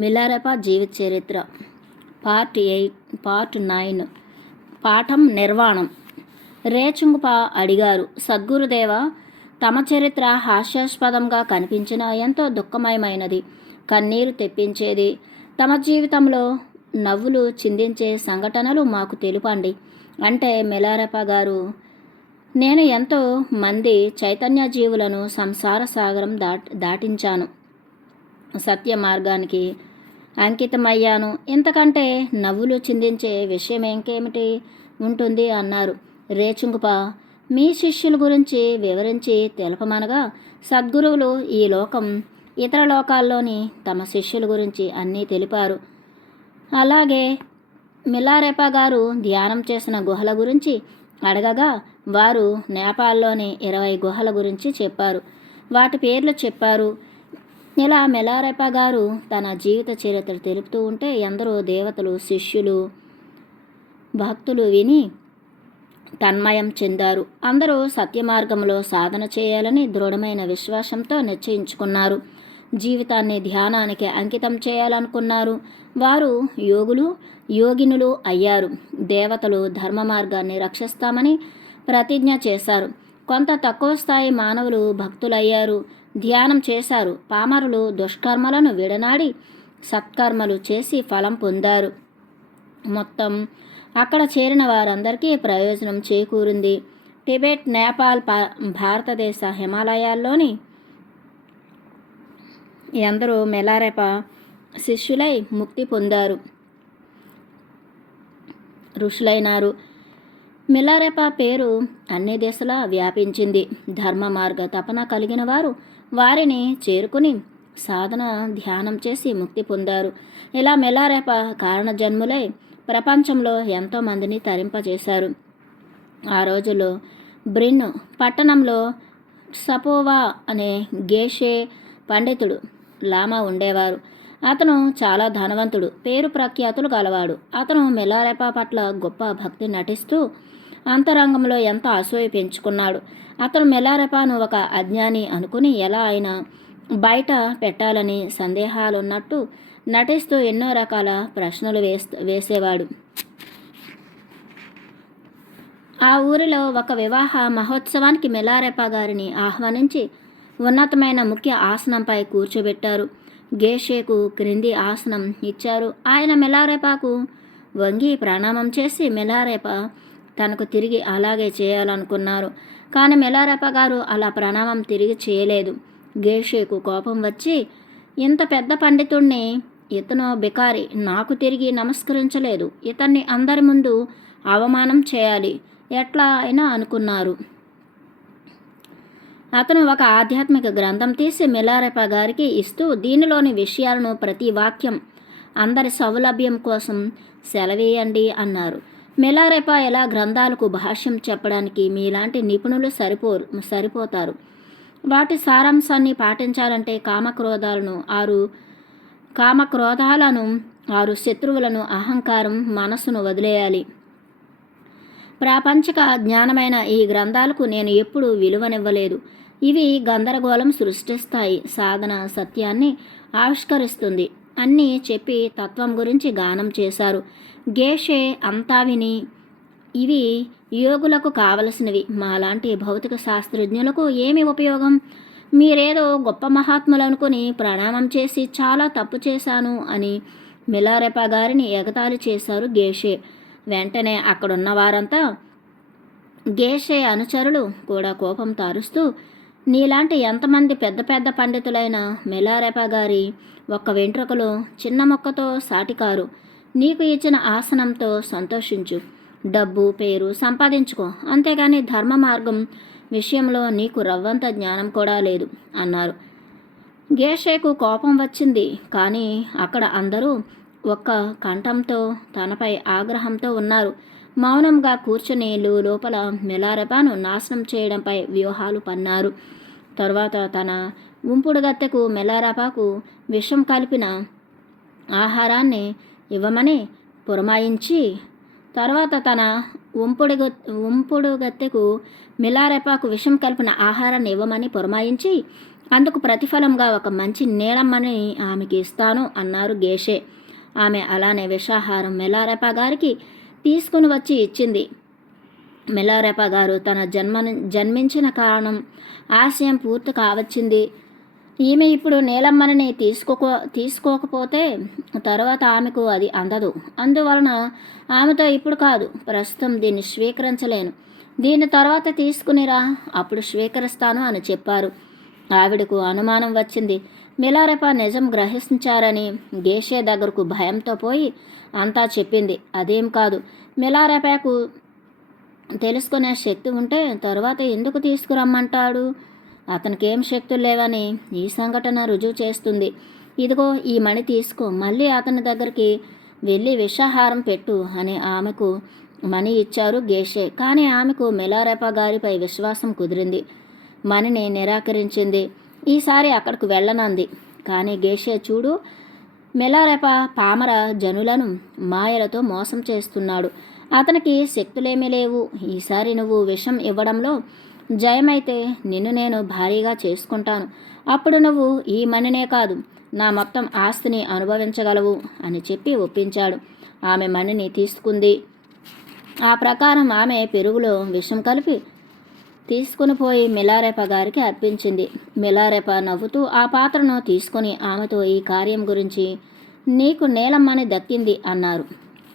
మిలారెపా జీవిత చరిత్ర పార్ట్ 9 పాఠం నిర్వాణం. రేచుంగుపా అడిగారు. సద్గురుదేవ, తమ చరిత్ర హాస్యాస్పదంగా కనిపించిన ఎంతో దుఃఖమయమైనది, కన్నీరు తెప్పించేది. తమ జీవితంలో నవ్వులు చిందించే సంఘటనలు మాకు తెలుపండి అంటే మిలారెపా గారు, నేను ఎంతో మంది చైతన్య జీవులను సంసార సాగరం దాటించాను, సత్య మార్గానికి అంకితమయ్యాను. ఇంతకంటే నవ్వులు చిందించే విషయం ఇంకేమిటి ఉంటుంది అన్నారు. రేచుంగుపా, మీ శిష్యుల గురించి వివరించి తెలపమనగా సద్గురువులు ఈ లోకం ఇతర లోకాల్లోని తమ శిష్యుల గురించి అన్నీ తెలిపారు. అలాగే మిలారెపా గారు ధ్యానం చేసిన గుహల గురించి అడగగా వారు నేపాల్లోని 20 గుహల గురించి చెప్పారు. వాటి పేర్లు చెప్పారు. ఇలా మిలారెపా గారు తన జీవిత చరిత్ర తెలుపుతూ ఉంటే ఎందరో దేవతలు, శిష్యులు, భక్తులు విని తన్మయం చెందారు. అందరూ సత్యమార్గంలో సాధన చేయాలని దృఢమైన విశ్వాసంతో నిశ్చయించుకున్నారు. జీవితాన్ని ధ్యానానికి అంకితం చేయాలనుకున్నారు. వారు యోగినులు అయ్యారు. దేవతలు ధర్మ మార్గాన్ని రక్షిస్తామని ప్రతిజ్ఞ చేశారు. కొంత తక్కువ స్థాయి మానవులు భక్తులయ్యారు, ధ్యానం చేశారు. పామరులు దుష్కర్మలను విడనాడి సత్కర్మలు చేసి ఫలం పొందారు. మొత్తం అక్కడ చేరిన వారందరికీ ప్రయోజనం చేకూరింది. టిబెట్, నేపాల్, భారతదేశ హిమాలయాల్లోని ఎందరో మిలారెపా శిష్యులై ముక్తి పొందారు, ఋషులైనారు. మిలారెపా పేరు అన్ని దిశలా వ్యాపించింది. ధర్మ మార్గ తపన కలిగిన వారు వారిని చేరుకుని సాధన ధ్యానం చేసి ముక్తి పొందారు. ఇలా మిలారెపా కారణజన్ములై ప్రపంచంలో ఎంతోమందిని తరింపజేశారు. ఆ రోజుల్లో బ్రిన్ పట్టణంలో సపోవా అనే గేషే పండితుడు లామా ఉండేవారు. అతను చాలా ధనవంతుడు, పేరు ప్రఖ్యాతులు గలవాడు. అతను మిలారెపా పట్ల గొప్ప భక్తి నటిస్తూ అంతరంగంలో ఎంతో అసూయ పెంచుకున్నాడు. అతను మిలారెపాను ఒక అజ్ఞాని అనుకుని ఎలా అయినా బయట పెట్టాలని సందేహాలున్నట్టు నటిస్తూ ఎన్నో రకాల ప్రశ్నలు వేసేవాడు. ఆ ఊరిలో ఒక వివాహ మహోత్సవానికి మిలారెపా గారిని ఆహ్వానించి ఉన్నతమైన ముఖ్య ఆసనంపై కూర్చోబెట్టారు. గేషేకు క్రింది ఆసనం ఇచ్చారు. ఆయన మిలారెపాకు వంగి ప్రణామం చేసి మిలారెపా తనకు తిరిగి అలాగే చేయాలనుకున్నారు. కానీ మిలారెపా గారు అలా ప్రణామం తిరిగి చేయలేదు. గేషేకు కోపం వచ్చి, ఇంత పెద్ద పండితుణ్ణి, ఇతను బికారి, నాకు తిరిగి నమస్కరించలేదు, ఇతన్ని అందరి ముందు అవమానం చేయాలి, ఎట్లా అయినా అనుకున్నారు. అతను ఒక ఆధ్యాత్మిక గ్రంథం తీసి మిలారెపా గారికి ఇస్తూ దీనిలోని విషయాలను ప్రతి వాక్యం అందరి సౌలభ్యం కోసం సెలవేయండి అన్నారు. మిలారెపా ఇలా గ్రంథాలకు భాష్యం చెప్పడానికి మీలాంటి నిపుణులు సరిపోతారు. వాటి సారాంశాన్ని పాటించాలంటే కామక్రోధాలను 6 శత్రువులను, అహంకారం, మనస్సును వదిలేయాలి. ప్రాపంచిక జ్ఞానమైన ఈ గ్రంథాలకు నేను ఎప్పుడూ విలువనివ్వలేదు. ఇవి గందరగోళం సృష్టిస్తాయి, సాధన సత్యాన్ని ఆవిష్కరిస్తుంది అన్నీ చెప్పి తత్వం గురించి గానం చేశారు. గేషే అంతా విని, ఇవి యోగులకు కావలసినవి, మాలాంటి భౌతిక శాస్త్రజ్ఞులకు ఏమి ఉపయోగం? మీరేదో గొప్ప మహాత్ములు అనుకుని ప్రణామం చేసి చాలా తప్పు చేశాను అని మిలారెపా గారిని ఎగతాళి చేశారు గేషే. వెంటనే అక్కడున్న వారంతా, గేషే అనుచరులు కూడా కోపం తారుస్తూ, నీలాంటి ఎంతమంది పెద్ద పెద్ద పండితులైన మిలారెపా గారి ఒక్క వెంట్రుకలో చిన్న మొక్కతో సాటికారు. నీకు ఇచ్చిన ఆసనంతో సంతోషించు, డబ్బు పేరు సంపాదించుకో, అంతేగాని ధర్మ మార్గం విషయంలో నీకు రవ్వంత జ్ఞానం కూడా లేదు అన్నారు. గేషేకు కోపం వచ్చింది. కానీ అక్కడ అందరూ ఒక్క కంఠంతో తనపై ఆగ్రహంతో ఉన్నారు. మౌనంగా కూర్చుని లోపల మిలారెపాను నాశనం చేయడంపై వ్యూహాలు పన్నారు. తరువాత తన ఉంపుడు గత్తెకు మిలారెపాకు విషం కలిపిన ఆహారాన్ని ఇవ్వమని పురమాయించి తర్వాత తన ఉంపుడు గత్తెకు మిలారెపాకు విషం కలిపిన ఆహారాన్ని ఇవ్వమని పురమాయించి అందుకు ప్రతిఫలంగా ఒక మంచి నీడమ్మని ఆమెకి ఇస్తాను అన్నారు గేషే. ఆమె అలానే విషాహారం మిలారెపా గారికి తీసుకుని వచ్చి ఇచ్చింది. మిలారెపా గారు తన జన్మించిన కారణం ఆశయం పూర్తి కావచ్చింది. ఈమె ఇప్పుడు నీలమ్మని తీసుకోకపోతే తర్వాత ఆమెకు అది అందదు. అందువలన ఆమెతో ఇప్పుడు కాదు, ప్రస్తుతం దీన్ని స్వీకరించలేను. దీని తర్వాత తీసుకునిరా, అప్పుడు స్వీకరిస్తాను అని చెప్పారు. ఆవిడకు అనుమానం వచ్చింది. మిలారెపా నిజం గ్రహించారని గేషే దగ్గరకు భయంతో పోయి అంతా చెప్పింది. అదేం కాదు, మిలారెపాకు తెలుసుకునే శక్తి ఉంటే తర్వాత ఎందుకు తీసుకురమ్మంటాడు? అతనికి ఏం శక్తులు లేవని ఈ సంఘటన రుజువు చేస్తుంది. ఇదిగో ఈ మణి తీసుకో, మళ్ళీ అతని దగ్గరికి వెళ్ళి విషాహారం పెట్టు అని ఆమెకు మణి ఇచ్చారు గేషే. కానీ ఆమెకు మిలారెపా గారిపై విశ్వాసం కుదిరింది. మణిని నిరాకరించింది. ఈసారి అక్కడికి వెళ్ళనంది. కానీ గేషే చూడు, మిలారెపా పామర జనులను మాయలతో మోసం చేస్తున్నాడు. అతనికి శక్తులేమీ లేవు. ఈసారి నువ్వు విషం ఇవ్వడంలో జయమైతే నిన్ను నేను భారీగా చేసుకుంటాను. అప్పుడు నువ్వు ఈ మణినే కాదు, నా మొత్తం ఆస్తిని అనుభవించగలవు అని చెప్పి ఒప్పించాడు. ఆమె మణిని తీసుకుంది. ఆ ప్రకారం ఆమె పెరుగులో విషం కలిపి తీసుకుని పోయి మిలారెపా గారికి అర్పించింది. మిలారెపా నవ్వుతూ ఆ పాత్రను తీసుకొని ఆమెతో ఈ కార్యం గురించి నీకు నీలమ్మని దక్కింది అన్నారు.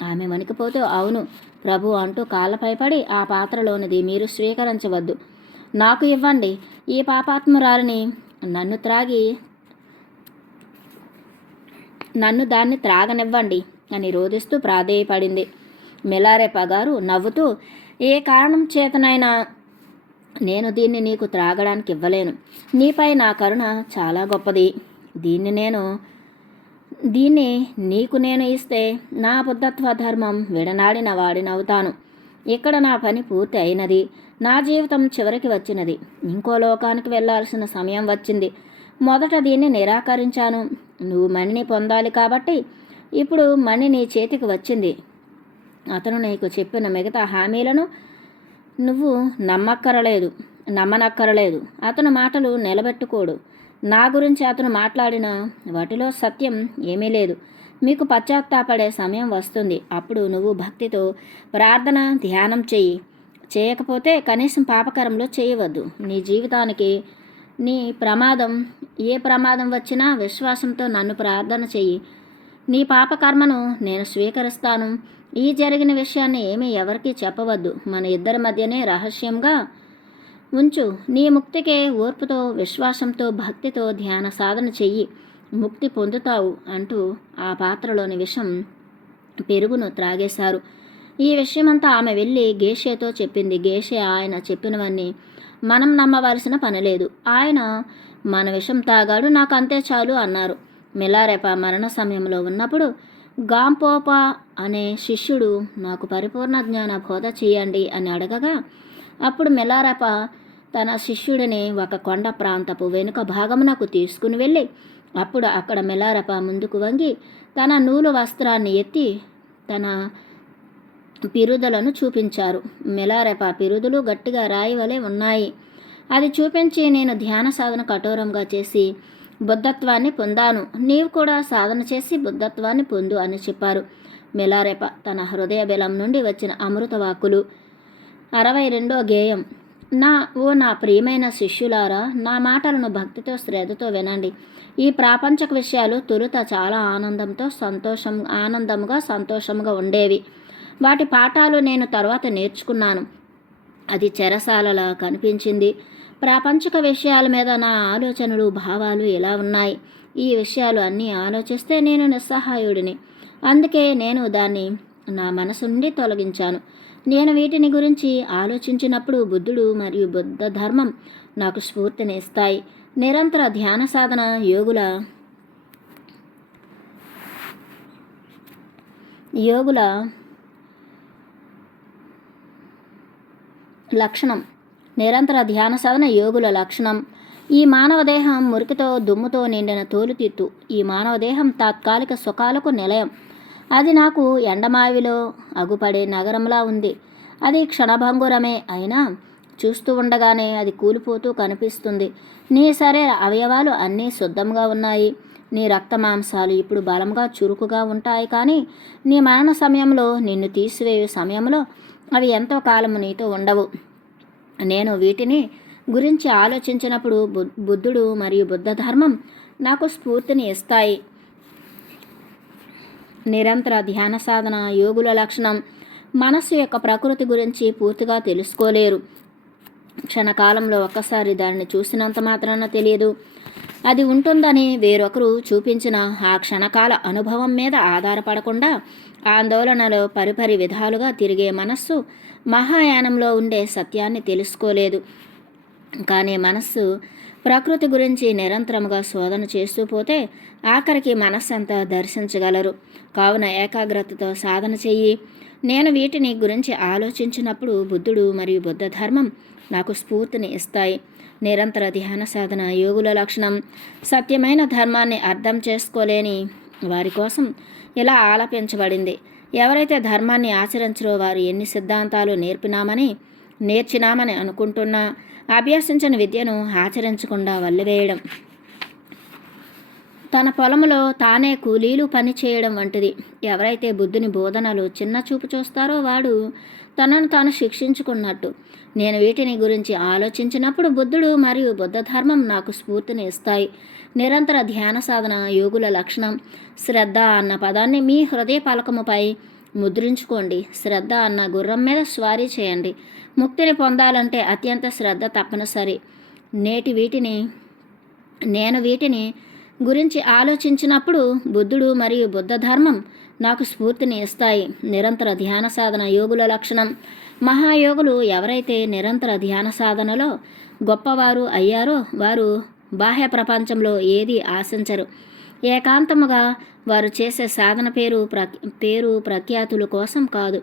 ఆమె వణికిపోతూ అవును ప్రభు అంటూ కాళ్ళపై పడి ఆ పాత్రలోనిది మీరు స్వీకరించవద్దు, నాకు ఇవ్వండి, ఈ పాపాత్మురాలిని నన్ను దాన్ని త్రాగనివ్వండి అని రోదిస్తూ ప్రాధేయపడింది. మిలారెపా గారు నవ్వుతూ ఏ కారణం చేతనైనా నేను దీన్ని నీకు త్రాగడానికి ఇవ్వలేను. నీపై నా కరుణ చాలా గొప్పది. దీన్ని నీకు నేను ఇస్తే నా బుద్ధత్వ ధర్మం విడనాడిన వాడినవుతాను. ఇక్కడ నా పని పూర్తి అయినది. నా జీవితం చివరికి వచ్చినది. ఇంకో లోకానికి వెళ్లాల్సిన సమయం వచ్చింది. మొదట దీన్ని నిరాకరించాను. నువ్వు మణిని పొందాలి కాబట్టి ఇప్పుడు మణి నీ చేతికి వచ్చింది. అతను నీకు చెప్పిన మిగతా హామీలను నువ్వు నమ్మనక్కరలేదు. అతను మాటలు నిలబెట్టుకోడు. నా గురించి అతను మాట్లాడిన వాటిలో సత్యం ఏమీ లేదు. మీకు పశ్చాత్తాపడే సమయం వస్తుంది. అప్పుడు నువ్వు భక్తితో ప్రార్థన ధ్యానం చేయకపోతే కనీసం పాపకరంలో చేయవద్దు. నీ జీవితానికి ఏ ప్రమాదం వచ్చినా విశ్వాసంతో నన్ను ప్రార్థన చెయ్యి. నీ పాపకర్మను నేను స్వీకరిస్తాను. ఈ జరిగిన విషయాన్ని ఏమీ ఎవరికీ చెప్పవద్దు. మన ఇద్దరి మధ్యనే రహస్యంగా ఉంచు. నీ ముక్తికే ఓర్పుతో విశ్వాసంతో భక్తితో ధ్యాన సాధన చెయ్యి, ముక్తి పొందుతావు అంటూ ఆ పాత్రలోని విషం పెరుగును త్రాగేశారు. ఈ విషయమంతా ఆమె వెళ్ళి గేషేతో చెప్పింది. గేషే ఆయన చెప్పినవన్నీ మనం నమ్మవలసిన పని లేదు. ఆయన మన విషం తాగాడు, నాకు అంతే చాలు అన్నారు. మిలారెపా మరణ సమయంలో ఉన్నప్పుడు గాంపోపా అనే శిష్యుడు నాకు పరిపూర్ణ జ్ఞాన బోధ చేయండి అని అడగగా అప్పుడు మిలారెపా తన శిష్యుడిని ఒక కొండ ప్రాంతపు వెనుక భాగమునకు తీసుకుని వెళ్ళి అప్పుడు అక్కడ మిలారెపా ముందుకు వంగి తన నూలు వస్త్రాన్ని ఎత్తి తన పిరుదలను చూపించారు. మిలారెపా పిరుదులు గట్టిగా రాయి వలె ఉన్నాయి. అది చూపించి నేను ధ్యాన సాధన కఠోరంగా చేసి బుద్ధత్వాన్ని పొందాను. నీవు కూడా సాధన చేసి బుద్ధత్వాన్ని పొందు అని చెప్పారు. మిలారెపా తన హృదయ బలం నుండి వచ్చిన అమృత వాక్కులు. 62వ గేయం. నా ప్రియమైన శిష్యులారా, నా మాటలను భక్తితో శ్రద్ధతో వినండి. ఈ ప్రాపంచక విషయాలు తొలుత చాలా ఆనందముగా సంతోషంగా ఉండేవి. వాటి పాఠాలు నేను తర్వాత నేర్చుకున్నాను. అది చెరసాలలా కనిపించింది. ప్రాపంచిక విషయాల మీద నా ఆలోచనలు భావాలు ఎలా ఉన్నాయి. ఈ విషయాలు అన్నీ ఆలోచిస్తే నేను నిస్సహాయుడిని. అందుకే నేను దాన్ని నా మనసు నుండి తొలగించాను. నేను వీటిని గురించి ఆలోచించినప్పుడు బుద్ధుడు మరియు బుద్ధ ధర్మం నాకు స్ఫూర్తిని ఇస్తాయి. నిరంతర ధ్యాన సాధన యోగుల లక్షణం. నిరంతర ధ్యాన సాధన యోగుల లక్షణం. ఈ మానవ దేహం మురికితో దుమ్ముతో నిండిన తోలుతిత్తు. ఈ మానవ దేహం తాత్కాలిక సుఖాలకు నిలయం. అది నాకు ఎండమావిలో అగుపడే నగరంలా ఉంది. అది క్షణభంగురమే అయినా చూస్తూ ఉండగానే అది కూలిపోతూ కనిపిస్తుంది. నీ శరీర అవయవాలు అన్నీ శుద్ధంగా ఉన్నాయి. నీ రక్త మాంసాలు ఇప్పుడు బలంగా చురుకుగా ఉంటాయి. కానీ నీ మరణ సమయంలో, నిన్ను తీసివేయు సమయంలో అవి ఎంతో కాలము నీతో ఉండవు. నేను వీటిని గురించి ఆలోచించినప్పుడు బుద్ధుడు మరియు బుద్ధ ధర్మం నాకు స్ఫూర్తిని ఇస్తాయి. నిరంతర ధ్యాన సాధన యోగుల లక్షణం. మనస్సు యొక్క ప్రకృతి గురించి పూర్తిగా తెలుసుకోలేరు. క్షణకాలంలో ఒక్కసారి దానిని చూసినంత మాత్రాన తెలియదు. అది ఉంటుందని వేరొకరు చూపించిన ఆ క్షణకాల అనుభవం మీద ఆధారపడకుండా ఆందోళనలో పరిపరి విధాలుగా తిరిగే మనస్సు మహాయానంలో ఉండే సత్యాన్ని తెలుసుకోలేదు. కానీ మనస్సు ప్రకృతి గురించి నిరంతరముగా శోధన చేస్తూ పోతే ఆఖరికి మనస్సంతా దర్శించగలరు. కావున ఏకాగ్రతతో సాధన చెయ్యి. నేను వీటిని గురించి ఆలోచించినప్పుడు బుద్ధుడు మరియు బుద్ధ ధర్మం నాకు స్ఫూర్తిని ఇస్తాయి. నిరంతర ధ్యాన సాధన యోగుల లక్షణం. సత్యమైన ధర్మాన్ని అర్థం చేసుకోలేని వారి కోసం ఇలా ఆలపించబడింది. ఎవరైతే ధర్మాన్ని ఆచరించరో వారు ఎన్ని సిద్ధాంతాలు నేర్చినామని అనుకుంటున్నా అభ్యసించిన విద్యను ఆచరించకుండా వల్లివేయడం తన పొలంలో తానే కూలీలు పని చేయడం వంటిది. ఎవరైతే బుద్ధుని బోధనలు చిన్న చూపు చూస్తారో వాడు తనను తాను శిక్షించుకున్నట్టు. నేను వీటిని గురించి ఆలోచించినప్పుడు బుద్ధుడు మరియు బుద్ధ ధర్మం నాకు స్ఫూర్తిని ఇస్తాయి. నిరంతర ధ్యాన సాధన యోగుల లక్షణం. శ్రద్ధ అన్న పదాన్ని మీ హృదయ పలకముపై ముద్రించుకోండి. శ్రద్ధ అన్న గుర్రం మీద స్వారీ చేయండి. ముక్తిని పొందాలంటే అత్యంత శ్రద్ధ తప్పనిసరి. నేను వీటిని గురించి ఆలోచించినప్పుడు బుద్ధుడు మరియు బుద్ధ ధర్మం నాకు స్ఫూర్తిని ఇస్తాయి. నిరంతర ధ్యాన సాధన యోగుల లక్షణం. మహాయోగులు ఎవరైతే నిరంతర ధ్యాన సాధనలో గొప్పవారు అయ్యారో వారు బాహ్య ప్రపంచంలో ఏది ఆశించరు. ఏకాంతముగా వారు చేసే సాధన పేరు ప్రఖ్యాతుల కోసం కాదు.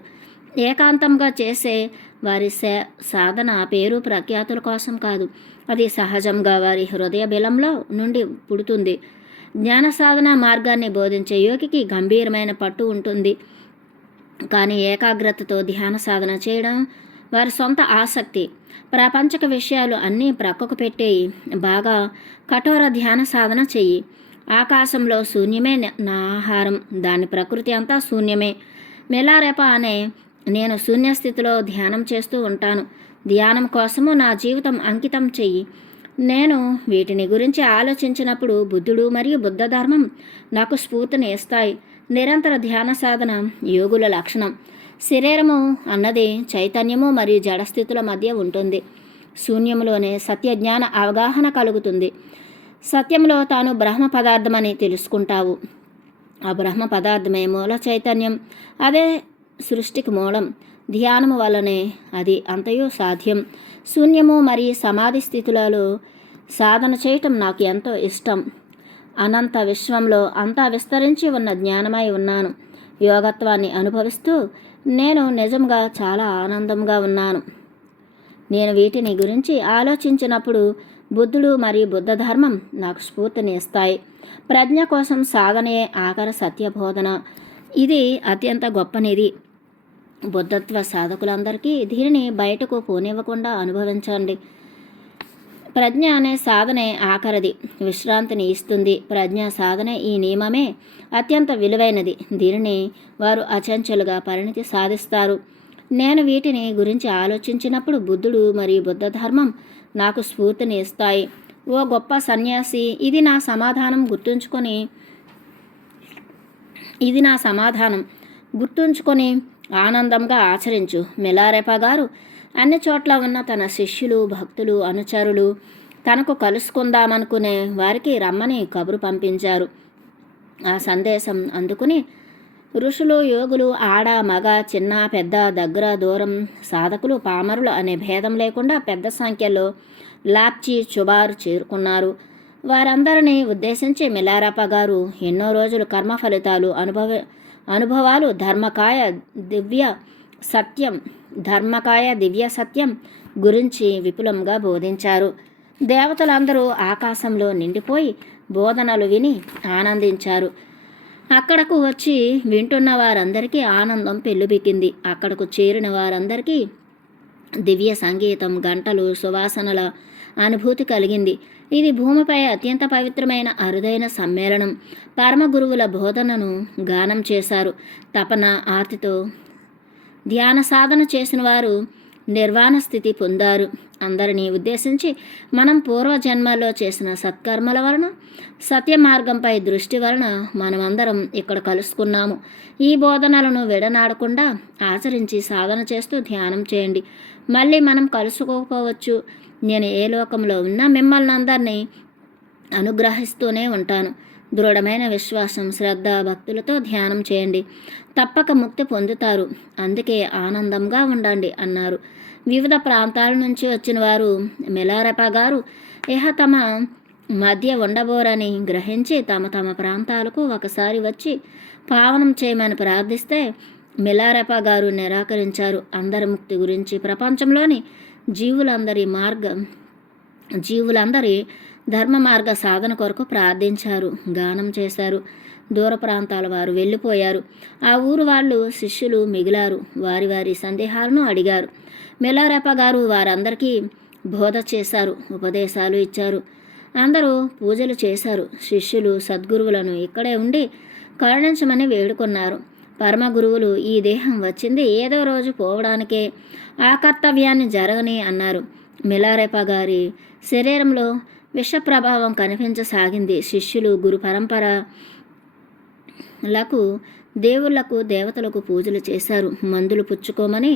ఏకాంతంగా చేసే వారి సాధన పేరు ప్రఖ్యాతుల కోసం కాదు. అది సహజంగా వారి హృదయ బిలంలో నుండి పుడుతుంది. జ్ఞాన సాధన మార్గాన్ని బోధించే యోగికి గంభీరమైన పట్టు ఉంటుంది. కానీ ఏకాగ్రతతో ధ్యాన సాధన చేయడం వారి సొంత ఆసక్తి. ప్రాపంచక విషయాలు అన్నీ ప్రక్కకు పెట్టేయి. బాగా కఠోర ధ్యాన సాధన చెయ్యి. ఆకాశంలో శూన్యమే నా ఆహారం. దాని ప్రకృతి అంతా శూన్యమే. మెలారెప అనే నేను శూన్యస్థితిలో ధ్యానం చేస్తూ ఉంటాను. ధ్యానం కోసము నా జీవితం అంకితం చెయ్యి. నేను వీటిని గురించి ఆలోచించినప్పుడు బుద్ధుడు మరియు బుద్ధ ధర్మం నాకు స్ఫూర్తిని ఇస్తాయి. నిరంతర ధ్యాన సాధన యోగుల లక్షణం. శరీరము అన్నది చైతన్యము మరియు జడస్థితుల మధ్య ఉంటుంది. శూన్యములోనే సత్యజ్ఞాన అవగాహన కలుగుతుంది. సత్యంలో తాను బ్రహ్మ పదార్థమని తెలుసుకుంటావు. ఆ బ్రహ్మ పదార్థమే మూల చైతన్యం. అదే సృష్టికి మూలం. ధ్యానము వల్లనే అది అంతయు సాధ్యం. శూన్యము మరియు సమాధి స్థితులలో సాధన చేయటం నాకు ఎంతో ఇష్టం. అనంత విశ్వంలో అంతా విస్తరించి ఉన్న జ్ఞానమై ఉన్నాను. యోగత్వాన్ని అనుభవిస్తూ నేను నిజంగా చాలా ఆనందంగా ఉన్నాను. నేను వీటిని గురించి ఆలోచించినప్పుడు బుద్ధుడు మరియు బుద్ధ ధర్మం నాకు స్ఫూర్తిని ఇస్తాయి. ప్రజ్ఞ కోసం సాధనే ఆఖరి సత్యబోధన. ఇది అత్యంత గొప్పనిది. బుద్ధత్వ సాధకులందరికీ దీనిని బయటకు పోనివ్వకుండా అనుభవించండి. ప్రజ్ఞ అనే సాధనే ఆఖరిది. విశ్రాంతిని ఇస్తుంది. ప్రజ్ఞా సాధనే ఈ నియమమే అత్యంత విలువైనది. దీనిని వారు అచంచలుగా పరిణితి సాధిస్తారు. నేను వీటిని గురించి ఆలోచించినప్పుడు బుద్ధుడు మరియు బుద్ధ ధర్మం నాకు స్ఫూర్తిని ఇస్తాయి. ఓ గొప్ప సన్యాసి, ఇది నా సమాధానం గుర్తుంచుకొని ఆనందంగా ఆచరించు. మిలారెపా గారు అన్ని చోట్ల ఉన్న తన శిష్యులు, భక్తులు, అనుచరులు తనకు కలుసుకుందామనుకునే వారికి రమ్మని కబురు పంపించారు. ఆ సందేశం అందుకుని ఋషులు, యోగులు, ఆడ, మగ, చిన్న, పెద్ద, దగ్గర, దూరం, సాధకులు, పామరులు అనే భేదం లేకుండా పెద్ద సంఖ్యలో లాప్చి చుబార్ చేరుకున్నారు. వారందరినీ ఉద్దేశించి మిలారెపా గారు ఎన్నో రోజులు కర్మ ఫలితాలు, అనుభవాలు, ధర్మకాయ దివ్య సత్యం గురించి విపులంగా బోధించారు. దేవతలందరూ ఆకాశంలో నిండిపోయి బోధనలు విని ఆనందించారు. అక్కడకు వచ్చి వింటున్న వారందరికీ ఆనందం పెల్లుబికింది. అక్కడకు చేరిన వారందరికీ దివ్య సంగీతం, గంటలు, సువాసనల అనుభూతి కలిగింది. ఇది భూమిపై అత్యంత పవిత్రమైన అరుదైన సమ్మేళనం. పరమ గురువుల బోధనను గానం చేశారు. తపన, ఆర్తితో ధ్యాన సాధన చేసిన వారు నిర్వాణ స్థితి పొందారు. అందరినీ ఉద్దేశించి మనం పూర్వజన్మల్లో చేసిన సత్కర్మల వలన, సత్య మార్గంపై దృష్టి వలన మనమందరం ఇక్కడ కలుసుకున్నాము. ఈ బోధనలను విడనాడకుండా ఆచరించి సాధన చేస్తూ ధ్యానం చేయండి. మళ్ళీ మనం కలుసుకోకపోవచ్చు. నేను ఏ లోకంలో ఉన్నా మిమ్మల్ని అందరినీ అనుగ్రహిస్తూనే ఉంటాను. దృఢమైన విశ్వాసం, శ్రద్ధ, భక్తులతో ధ్యానం చేయండి. తప్పక ముక్తి పొందుతారు. అందుకే ఆనందంగా ఉండండి అన్నారు. వివిధ ప్రాంతాల నుంచి వచ్చిన వారు మిలారెపా గారు ఇహ తమ మధ్య ఉండబోరని గ్రహించి తమ తమ ప్రాంతాలకు ఒకసారి వచ్చి పావనం చేయమని ప్రార్థిస్తే మిలారెపా గారు నిరాకరించారు. అందరి ముక్తి గురించి, ప్రపంచంలోని జీవులందరి ధర్మ మార్గ సాధన కొరకు ప్రార్థించారు, గానం చేశారు. దూర ప్రాంతాల వారు వెళ్ళిపోయారు. ఆ ఊరు వాళ్ళు, శిష్యులు మిగిలారు. వారి వారి సందేహాలను అడిగారు. మిలారెపా గారు వారందరికీ బోధ చేశారు, ఉపదేశాలు ఇచ్చారు. అందరూ పూజలు చేశారు. శిష్యులు సద్గురువులను ఇక్కడే ఉండి కరుణించమని వేడుకున్నారు. పరమ గురువులు ఈ దేహం వచ్చింది ఏదో రోజు పోవడానికే, ఆ కర్తవ్యాన్ని జరగని అన్నారు. మిలారెపా గారి శరీరంలో విష ప్రభావం కనిపించసాగింది. శిష్యులు గురు పరంపరలకు, దేవుళ్లకు, దేవతలకు పూజలు చేశారు. మందులు పుచ్చుకోమని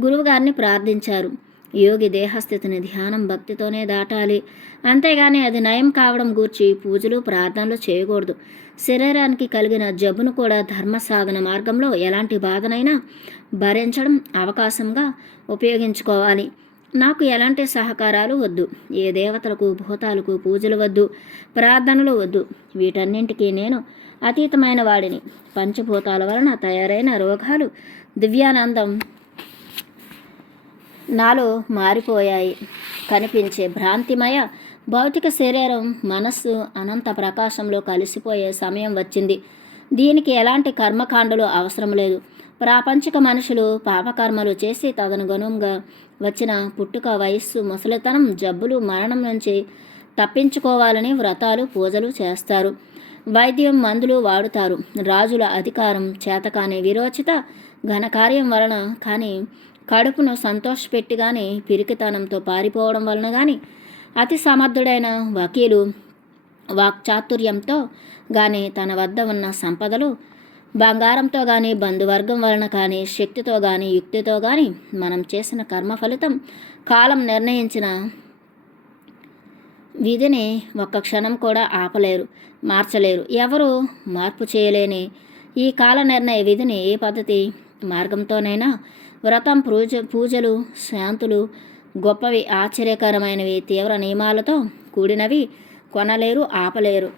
గురువుగారిని ప్రార్థించారు. యోగి దేహస్థితిని ధ్యానం, భక్తితోనే దాటాలి. అంతేగాని అది నయం కావడం గూర్చి పూజలు, ప్రార్థనలు చేయకూడదు. శరీరానికి కలిగిన జబ్బును కూడా ధర్మ సాధన మార్గంలో ఎలాంటి బాధనైనా భరించడం అవకాశంగా ఉపయోగించుకోవాలి. నాకు ఎలాంటి సహకారాలు వద్దు. ఏ దేవతలకు, భూతాలకు పూజలు వద్దు, ప్రార్థనలు వద్దు. వీటన్నింటికీ నేను అతీతమైన వాడిని. పంచభూతాల వలన తయారైన రోగాలు, దివ్యానందం నాలో మారిపోయాయి. కనిపించే భ్రాంతిమయ భౌతిక శరీరం, మనస్సు అనంత ప్రకాశంలో కలిసిపోయే సమయం వచ్చింది. దీనికి ఎలాంటి కర్మకాండలు అవసరం లేదు. ప్రాపంచిక మనుషులు పాపకర్మలు చేసి తదనుగుణంగా వచ్చిన పుట్టుక, వయస్సు, ముసలితనం, జబ్బులు, మరణం నుంచి తప్పించుకోవాలని వ్రతాలు, పూజలు చేస్తారు. వైద్యం, మందులు వాడుతారు. రాజుల అధికారం, చేతకాని విరోచిత ఘనకార్యం వలన కానీ, కడుపును సంతోషపెట్టి కానీ, పిరికితనంతో పారిపోవడం వలన కానీ, అతి సమర్థుడైన వకీలు వాక్చాతుర్యంతో కానీ, తన వద్ద ఉన్న సంపదలు, బంగారంతో కానీ, బంధువర్గం వలన కానీ, శక్తితో కానీ, యుక్తితో కానీ మనం చేసిన కర్మ ఫలితం కాలం నిర్ణయించిన విధిని ఒక్క క్షణం కూడా ఆపలేరు, మార్చలేరు. ఎవరు మార్పు చేయలేని ఈ కాల నిర్ణయ విధిని ఏ పద్ధతి మార్గంతోనైనా, వ్రతం, పూజలు, శాంతులు, గొప్పవి, ఆశ్చర్యకరమైనవి, తీవ్ర నియమాలతో కూడినవి కొనలేరు, ఆపలేరు.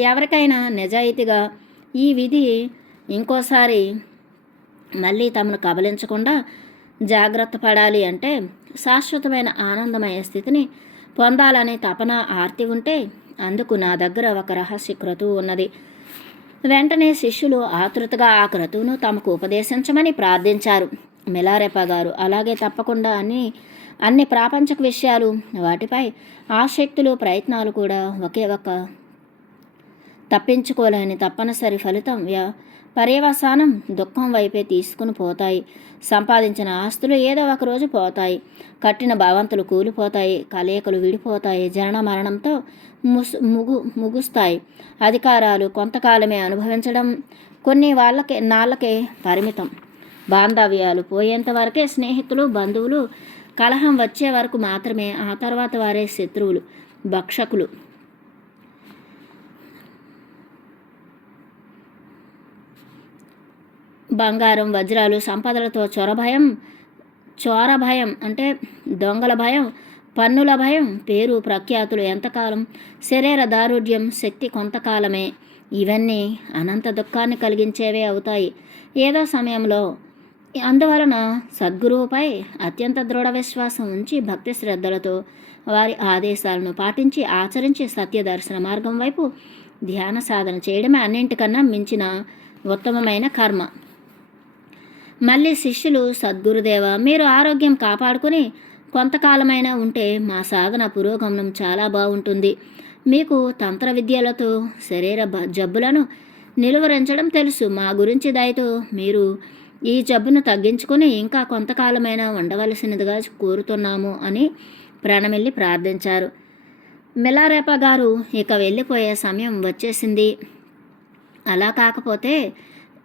ఎవరికైనా నిజాయితీగా ఈ విధి ఇంకోసారి మళ్ళీ తమను కబలించకుండా జాగ్రత్త పడాలి అంటే, శాశ్వతమైన ఆనందమయ స్థితిని పొందాలనే తపన, ఆర్తి ఉంటే అందుకు నా దగ్గర ఒక రహస్య క్రతువు ఉన్నది. వెంటనే శిష్యులు ఆతృతగా ఆ క్రతువును తమకు ఉపదేశించమని ప్రార్థించారు. మిలారెపా గారు అలాగే తప్పకుండా అన్ని ప్రాపంచక విషయాలు, వాటిపై ఆసక్తులు, ప్రయత్నాలు కూడా ఒకే ఒక తప్పించుకోలేని తప్పనిసరి ఫలితం, పర్యవసానం దుఃఖం వైపే తీసుకుని పోతాయి. సంపాదించిన ఆస్తులు ఏదో ఒకరోజు పోతాయి. కట్టిన భవంతులు కూలిపోతాయి. కలయికలు విడిపోతాయి. జనన మరణంతో ముగుస్తాయి. అధికారాలు కొంతకాలమే అనుభవించడం, కొన్ని నాళ్ళకే పరిమితం. బాంధవ్యాలు పోయేంత వరకే స్నేహితులు, బంధువులు. కలహం వచ్చే వరకు మాత్రమే. ఆ తర్వాత వారే శత్రువులు, భక్షకులు. బంగారం, వజ్రాలు, సంపదలతో చోర భయం అంటే దొంగల భయం, పన్నుల భయం, పేరు ప్రఖ్యాతులు ఎంతకాలం, శరీర దారుఢ్యం, శక్తి కొంతకాలమే. ఇవన్నీ అనంత దుఃఖాన్ని కలిగించేవే అవుతాయి ఏదో సమయంలో. అందువలన సద్గురువుపై అత్యంత దృఢ విశ్వాసం ఉంచి, భక్తి శ్రద్ధలతో వారి ఆదేశాలను పాటించి, ఆచరించి సత్య దర్శన మార్గం వైపు ధ్యాన సాధన చేయడమే అన్నింటికన్నా మించిన ఉత్తమమైన కర్మ. మళ్ళీ శిష్యులు, సద్గురుదేవ, మీరు ఆరోగ్యం కాపాడుకుని కొంతకాలమైనా ఉంటే మా సాధన పురోగమనం చాలా బాగుంటుంది. మీకు తంత్ర విద్యలతో శరీర జబ్బులను నిలువరించడం తెలుసు. మా గురించి దయతో మీరు ఈ జబ్బును తగ్గించుకొని ఇంకా కొంతకాలమైనా ఉండవలసినదిగా కోరుతున్నాము అని ప్రణమిల్లి ప్రార్థించారు. మిలారేప గారు ఇక వెళ్ళిపోయే సమయం వచ్చేసింది. అలా కాకపోతే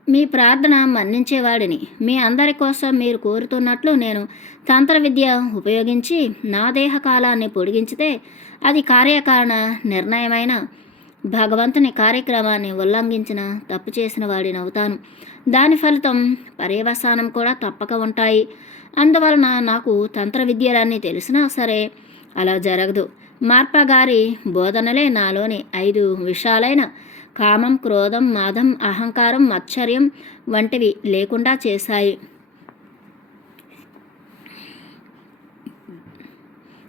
మీ ప్రార్థన మన్నించేవాడిని. మీ అందరి కోసం మీరు కోరుతున్నట్లు నేను తంత్ర విద్య ఉపయోగించి నా దేహ కాలాన్ని పొడిగించితే అది కార్యకారణ నిర్ణయమైన భగవంతుని కార్యక్రమాన్ని ఉల్లంఘించిన తప్పు చేసిన వాడిని అవుతాను. దాని ఫలితం పర్యవసానం కూడా తప్పక ఉంటాయి. అందువలన నాకు తంత్ర విద్యలన్నీ తెలిసినా సరే అలా జరగదు. మార్పా గారి బోధనలే నాలోని 5 విషాలైన కామం, క్రోధం, మాదం, అహంకారం, మత్సర్యం వంటివి లేకుండా చేశాయి.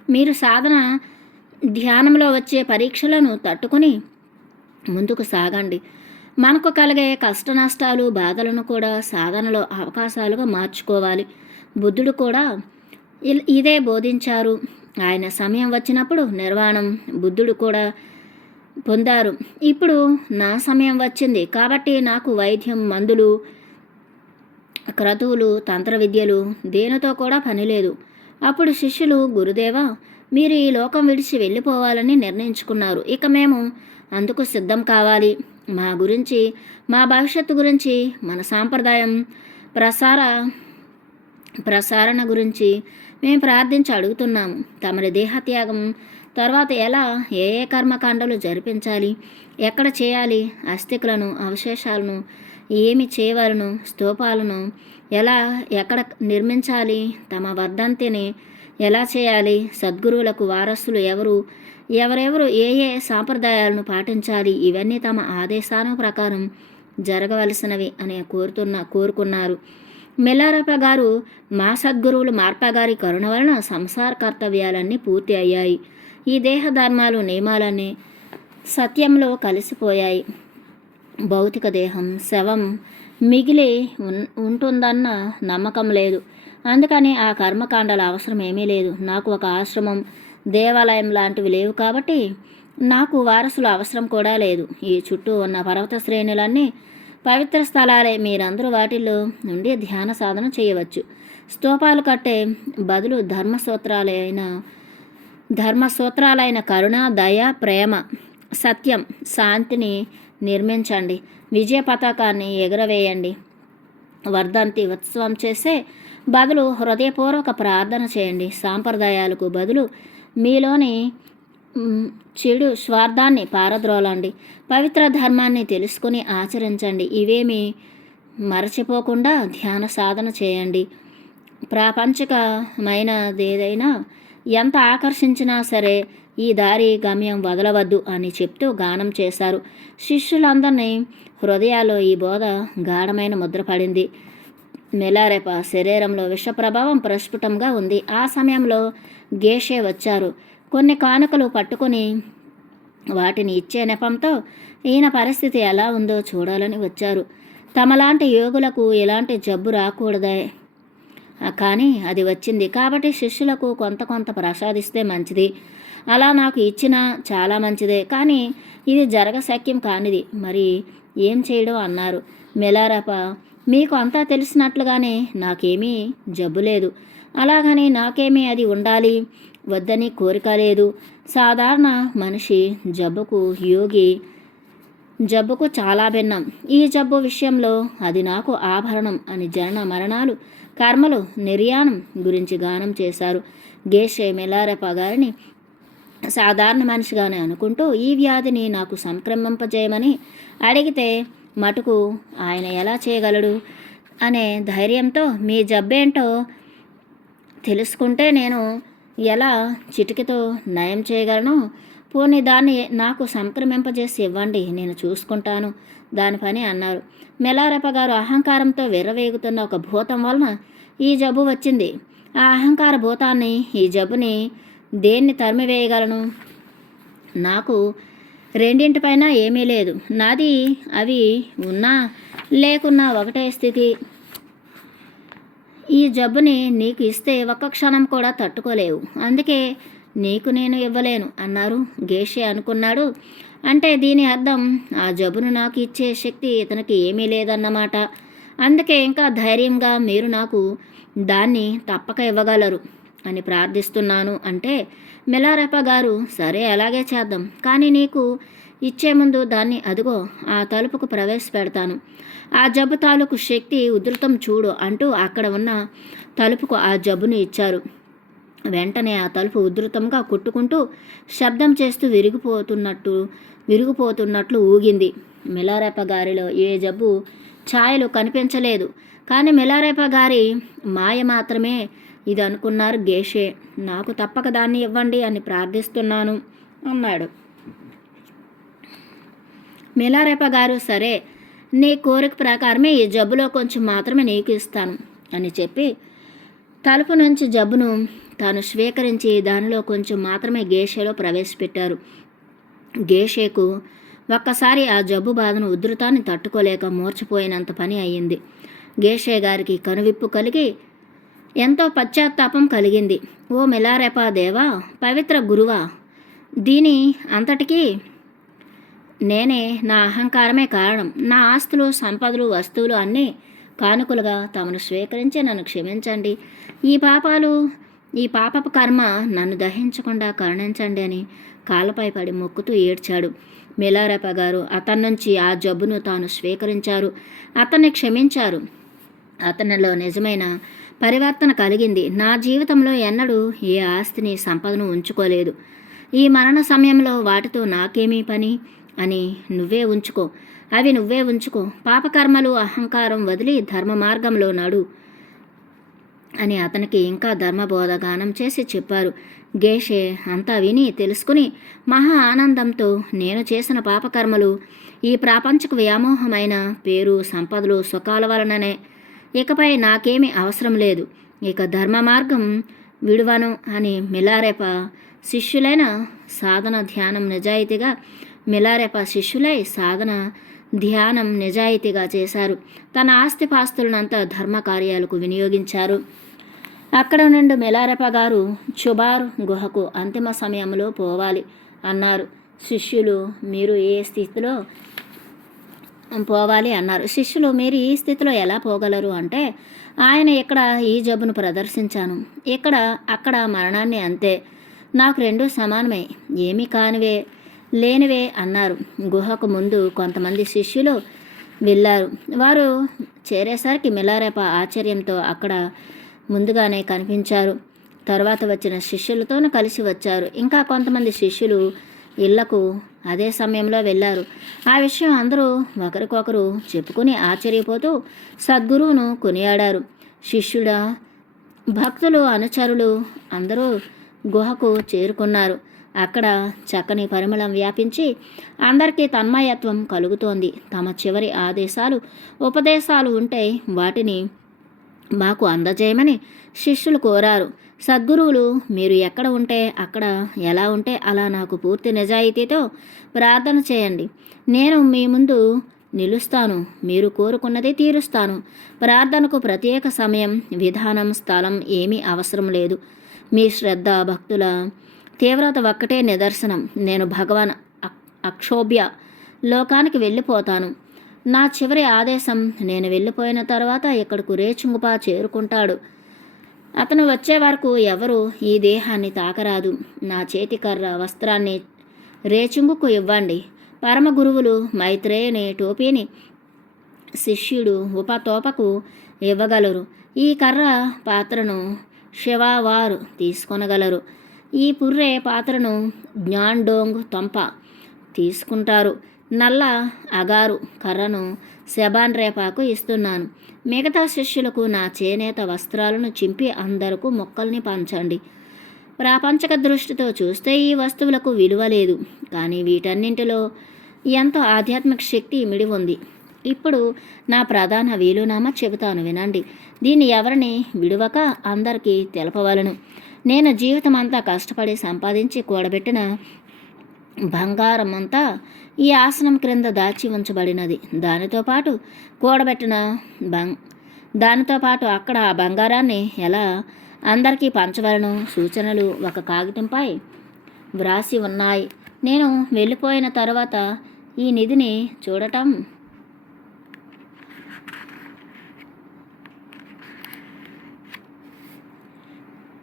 మీరు సాధన ధ్యానంలో వచ్చే పరీక్షలను తట్టుకుని ముందుకు సాగండి. మనకు కలిగే కష్ట నష్టాలు, బాధలను కూడా సాధనలో అవకాశాలుగా మార్చుకోవాలి. బుద్ధుడు కూడా ఇదే బోధించారు. ఆయన సమయం వచ్చినప్పుడు నిర్వాణం బుద్ధుడు కూడా పొందారు. ఇప్పుడు నా సమయం వచ్చింది కాబట్టి నాకు వైద్యం, మందులు, క్రతువులు, తంత్ర విద్యలు దేనితో కూడా పని లేదు. అప్పుడు శిష్యులు, గురుదేవా, మీరు ఈ లోకం విడిచి వెళ్ళిపోవాలని నిర్ణయించుకున్నారు. ఇక మేము అందుకు సిద్ధం కావాలి. మా గురించి, మా భవిష్యత్తు గురించి, మన సాంప్రదాయం ప్రసారణ గురించి మేము ప్రార్థించి అడుగుతున్నాము. తమరి దేహత్యాగం తర్వాత ఎలా, ఏ ఏ కర్మకాండలు జరిపించాలి, ఎక్కడ చేయాలి, అస్థికులను, అవశేషాలను ఏమి చేయవలను, స్తూపాలను ఎలా, ఎక్కడ నిర్మించాలి, తమ వర్ధంతిని ఎలా చేయాలి, సద్గురువులకు వారసులు ఎవరెవరు ఏ ఏ సాంప్రదాయాలను పాటించాలి, ఇవన్నీ తమ ఆదేశాల ప్రకారం జరగవలసినవి అని కోరుకున్నారు. మిలారేప గారు, మా సద్గురువులు మార్పా గారి కరుణ వలన సంసార కర్తవ్యాలన్నీ పూర్తి అయ్యాయి. ఈ దేహ ధర్మాలు, నియమాలన్నీ సత్యంలో కలిసిపోయాయి. భౌతిక దేహం, శవం మిగిలి ఉంటుందన్న నమ్మకం లేదు. అందుకని ఆ కర్మకాండాల అవసరం ఏమీ లేదు. నాకు ఒక ఆశ్రమం, దేవాలయం లాంటివి లేవు కాబట్టి నాకు వారసుల అవసరం కూడా లేదు. ఈ చుట్టూ ఉన్న పర్వత శ్రేణులన్నీ పవిత్ర స్థలాలే. మీరందరూ వాటిల్లో నుండి ధ్యాన సాధన చేయవచ్చు. స్తూపాలు కట్టే బదులు ధర్మసూత్రాలైన కరుణ, దయ, ప్రేమ, సత్యం, శాంతిని నిర్మించండి. విజయ పతాకాన్ని ఎగురవేయండి. వర్ధంతి ఉత్సవం చేసే బదులు హృదయపూర్వక ప్రార్థన చేయండి. సాంప్రదాయాలకు బదులు మీలోని చెడు స్వార్థాన్ని పారద్రోలండి. పవిత్ర ధర్మాన్ని తెలుసుకుని ఆచరించండి. ఇవేమీ మరచిపోకుండా ధ్యాన సాధన చేయండి. ప్రాపంచికమైనదేదైనా ఎంత ఆకర్షించినా సరే ఈ దారి గమ్యం వదలవద్దు అని చెప్తూ గానం చేశారు. శిష్యులందరినీ హృదయాల్లో ఈ బోధ గాఢమైన ముద్ర పడింది. మిలారేప శరీరంలో విషప్రభావం ప్రస్ఫుటంగా ఉంది. ఆ సమయంలో గేషే వచ్చారు. కొన్ని కానుకలు పట్టుకుని వాటిని ఇచ్చే నెపంతో ఈయన పరిస్థితి ఎలా ఉందో చూడాలని వచ్చారు. తమలాంటి యోగులకు ఇలాంటి జబ్బు రాకూడదే, కానీ అది వచ్చింది. కాబట్టి శిష్యులకు కొంత ప్రసాదిస్తే మంచిది. అలా నాకు ఇచ్చినా చాలా మంచిదే, కానీ ఇది జరగశక్యం కానిది. మరి ఏం చేయడం అన్నారు. మిలారేప, మీకు అంతా తెలిసినట్లుగానే నాకేమీ జబ్బు లేదు. అలాగని నాకేమీ అది ఉండాలి వద్దని కోరిక లేదు. సాధారణ మనిషి జబ్బుకు చాలా భిన్నం. ఈ జబ్బు విషయంలో అది నాకు ఆభరణం అని జనన మరణాలు, కర్మలు, నిర్యాణం గురించి గానం చేశారు. గేషే మిలారేప గారిని సాధారణ మనిషిగానే అనుకుంటూ ఈ వ్యాధిని నాకు సంక్రమింపజేయమని అడిగితే మటుకు ఆయన ఎలా చేయగలడు అనే ధైర్యంతో మీ జబ్బేంటో తెలుసుకుంటే నేను ఎలా చిటికతో నయం చేయగలను, పోనీ దాన్ని నాకు సంక్రమింపజేసి ఇవ్వండి, నేను చూసుకుంటాను దాని పని అన్నారు. మిలారేప గారు అహంకారంతో విర్రవేగుతున్న ఒక భూతం వలన ఈ జబ్బు వచ్చింది. ఆ అహంకార భూతాన్ని, ఈ జబ్బుని దేన్ని తరిమివేయగలను? నాకు రెండింటిపైన ఏమీ లేదు. నాది అవి ఉన్నా లేకున్నా ఒకటే స్థితి. ఈ జబ్బుని నీకు ఇస్తే ఒక్క క్షణం కూడా తట్టుకోలేవు. అందుకే నీకు నేను ఇవ్వలేను అన్నారు. గేషే అనుకున్నాడు, అంటే దీని అర్థం ఆ జబ్బును నాకు ఇచ్చే శక్తి ఇతనికి ఏమీ లేదన్నమాట. అందుకే ఇంకా ధైర్యంగా మీరు నాకు దాన్ని తప్పక ఇవ్వగలరు అని ప్రార్థిస్తున్నాను అంటే మిలారెప్ప గారు, సరే అలాగే చేద్దాం, కానీ నీకు ఇచ్చే ముందు దాన్ని అదిగో ఆ తలుపుకు ప్రవేశపెడతాను. ఆ జబ్బు తాలూకు శక్తి ఉధృతం చూడు అంటూ అక్కడ ఉన్న తలుపుకు ఆ జబ్బును ఇచ్చారు. వెంటనే ఆ తలుపు ఉధృతంగా కొట్టుకుంటూ శబ్దం చేస్తూ విరిగిపోతున్నట్లు ఊగింది. మిలారెప్ప గారిలో ఏ జబ్బు ఛాయలు కనిపించలేదు. కానీ మిలారెప్ప గారి మాయ మాత్రమే ఇది అనుకున్నారు గేషే. నాకు తప్పక దాన్ని ఇవ్వండి అని ప్రార్థిస్తున్నాను అన్నాడు. మిలారెప్ప గారు, సరే నీ కోరిక ప్రకారమే ఈ జబ్బులో కొంచెం మాత్రమే నీకు ఇస్తాను అని చెప్పి తలుపు నుంచి జబ్బును తాను స్వీకరించి దానిలో కొంచెం మాత్రమే గేషేలో ప్రవేశపెట్టారు. గేషేకు ఒక్కసారి ఆ జబ్బు బాధను ఉధృతాన్ని తట్టుకోలేక మూర్చిపోయినంత పని అయ్యింది. గేషే గారికి కనువిప్పు కలిగి ఎంతో పశ్చాత్తాపం కలిగింది. ఓ మిలారెప్ప దేవా, పవిత్ర గురువా, దీని అంతటికీ నేనే, నా అహంకారమే కారణం. నా ఆస్తులు, సంపదలు, వస్తువులు అన్నీ కానుకలుగా తమను స్వీకరించి నన్ను క్షమించండి. ఈ పాపపు కర్మ నన్ను దహించకుండా కరుణించండి అని కాళ్ళపై పడి మొక్కుతూ ఏడ్చాడు. మిలారెప్ప గారు అతని నుంచి ఆ జబ్బును తాను స్వీకరించారు, అతన్ని క్షమించారు. అతనిలో నిజమైన పరివర్తన కలిగింది. నా జీవితంలో ఎన్నడూ ఏ ఆస్తిని, సంపదను ఉంచుకోలేదు. ఈ మరణ సమయంలో వాటితో నాకేమీ పని అని అవి నువ్వే ఉంచుకో. పాపకర్మలు, అహంకారం వదిలి ధర్మ మార్గంలో నడు అని అతనికి ఇంకా ధర్మబోధగానం చేసి చెప్పారు. గేషే అంతా విని తెలుసుకుని మహా ఆనందంతో, నేను చేసిన పాపకర్మలు ఈ ప్రాపంచిక వ్యామోహమైన పేరు, సంపదలు, సుఖాల వలననే, ఇకపై నాకేమీ అవసరం లేదు, ఇక ధర్మ మార్గం విడువను అని మిలారెప్ప శిష్యులై సాధన ధ్యానం నిజాయితీగా చేశారు. తన ఆస్తిపాస్తులనంతా ధర్మ కార్యాలకు వినియోగించారు. అక్కడ నుండి మిలారెప్ప గారు చుబార్ గుహకు అంతిమ సమయంలో పోవాలి అన్నారు. శిష్యులు, మీరు ఈ స్థితిలో ఎలా పోగలరు అంటే, ఆయన ఇక్కడ ఈ జబ్బును ప్రదర్శించాను, అక్కడ మరణాన్ని, అంతే, నాకు రెండూ సమానమే, ఏమీ కానివే లేనివే అన్నారు. గుహకు ముందు కొంతమంది శిష్యులు వెళ్ళారు. వారు చేరేసరికి మిలారెప్ప ఆశ్చర్యంతో అక్కడ ముందుగానే కనిపించారు. తర్వాత వచ్చిన శిష్యులతోనూ కలిసి వచ్చారు. ఇంకా కొంతమంది శిష్యులు ఇళ్లకు అదే సమయంలో వెళ్ళారు. ఆ విషయం అందరూ ఒకరికొకరు చెప్పుకుని ఆశ్చర్యపోతూ సద్గురువును కొనియాడారు. భక్తులు, అనుచరులు అందరూ గుహకు చేరుకున్నారు. అక్కడ చక్కని పరిమళం వ్యాపించి అందరికీ తన్మయత్వం కలుగుతోంది. తమ చివరి ఉపదేశాలు ఉంటే వాటిని మాకు అందజేయమని శిష్యులు కోరారు. సద్గురువులు, మీరు ఎక్కడ ఉంటే అక్కడ, ఎలా ఉంటే అలా నాకు పూర్తి నిజాయితీతో ప్రార్థన చేయండి. నేను మీ ముందు నిలుస్తాను, మీరు కోరుకున్నది తీరుస్తాను. ప్రార్థనకు ప్రత్యేక సమయం, విధానం, స్థలం ఏమీ అవసరం లేదు. మీ శ్రద్ధ, భక్తుల తీవ్రత ఒక్కటే నిదర్శనం. నేను భగవాన్ అక్షోభ్య లోకానికి వెళ్ళిపోతాను. నా చివరి ఆదేశం, నేను వెళ్ళిపోయిన తర్వాత ఇక్కడకు రేచుంగుపా చేరుకుంటాడు. అతను వచ్చే వరకు ఎవరు ఈ దేహాన్ని తాకరాదు. నా చేతికర్ర, వస్త్రాన్ని రేచుంగుకు ఇవ్వండి. పరమ గురువులు మైత్రేయుని టోపీని శిష్యుడు ఉపతోపకు ఇవ్వగలరు. ఈ కర్ర పాత్రను శివావారు తీసుకొనగలరు. ఈ పుర్రె పాత్రను జ్ఞాండోంగ్ తొంప తీసుకుంటారు. నల్ల అగారు కర్రను శబాన్ రేపాకు ఇస్తున్నాను. మిగతా శిష్యులకు నా చేనేత వస్త్రాలను చింపి అందరకు మొక్కల్ని పంచండి. ప్రాపంచక దృష్టితో చూస్తే ఈ వస్తువులకు విలువ లేదు, కానీ వీటన్నింటిలో ఎంతో ఆధ్యాత్మిక శక్తి ఇమిడి ఉంది. ఇప్పుడు నా ప్రధాన వీలునామా చెబుతాను, వినండి. దీన్ని ఎవరిని విడువక అందరికీ తెలపవలను. నేను జీవితం అంతా కష్టపడి సంపాదించి కూడబెట్టిన బంగారం అంతా ఈ ఆసనం క్రింద దాచి ఉంచబడినది. దానితో పాటు కూడబెట్టిన బం దానితో పాటు అక్కడ ఆ బంగారాన్ని ఎలా అందరికీ పంచవలను సూచనలు ఒక కాగితంపై వ్రాసి ఉన్నాయి. నేను వెళ్ళిపోయిన తర్వాత ఈ నిధిని చూడటం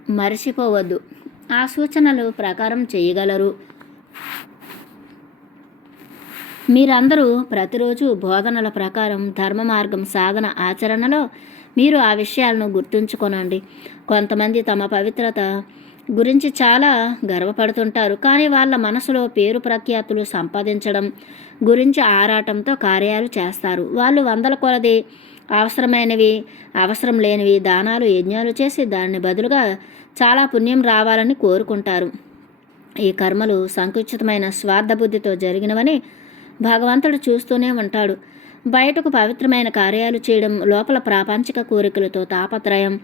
మర్చిపోవద్దు. ఆ సూచనలు ప్రకారం చేయగలరు. మీరందరూ ప్రతిరోజు బోధనల ప్రకారం ధర్మ మార్గం సాధన ఆచరణలో మీరు ఆ విషయాలను గుర్తుంచుకోనండి. కొంతమంది తమ పవిత్రత గురించి చాలా గర్వపడుతుంటారు, కానీ వాళ్ళ మనసులో పేరు ప్రఖ్యాతులు సంపాదించడం గురించి ఆరాటంతో కార్యాలు చేస్తారు. వాళ్ళు వందల కొలది అవసరమైనవి అవసరం లేనివి దానాలు యజ్ఞాలు చేసి దాని బదులుగా చాలా పుణ్యం రావాలని కోరుకుంటారు. ఈ కర్మలు సంకుచితమైన స్వార్థబుద్ధితో జరిగినవని భగవంతుడు చూస్తూనే ఉంటాడు. బయటకు పవిత్రమైన కార్యాలు చేయడం, లోపల ప్రాపంచిక కోరికలతో తాపత్రయం.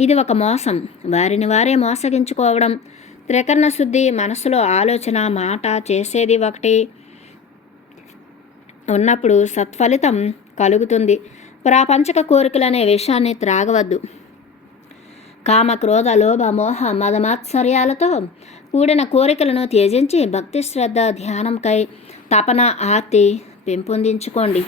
ఇది ఒక మోసం. వారిని వారే మోసగించుకోవడం. త్రికరణ శుద్ధి, మనసులో ఆలోచన మాట చేసేది ఒకటి ఉన్నప్పుడు సత్ఫలితం కలుగుతుంది. ప్రాపంచిక కోరికలనే విషయాన్ని త్రాగవద్దు. కామ క్రోధ లోభ మోహ మదమాత్సర్యాలతో కూడిన కోరికలను త్యజించి భక్తి శ్రద్ధ ధ్యానంకై తపన ఆర్తి పెంపొందించుకోండి.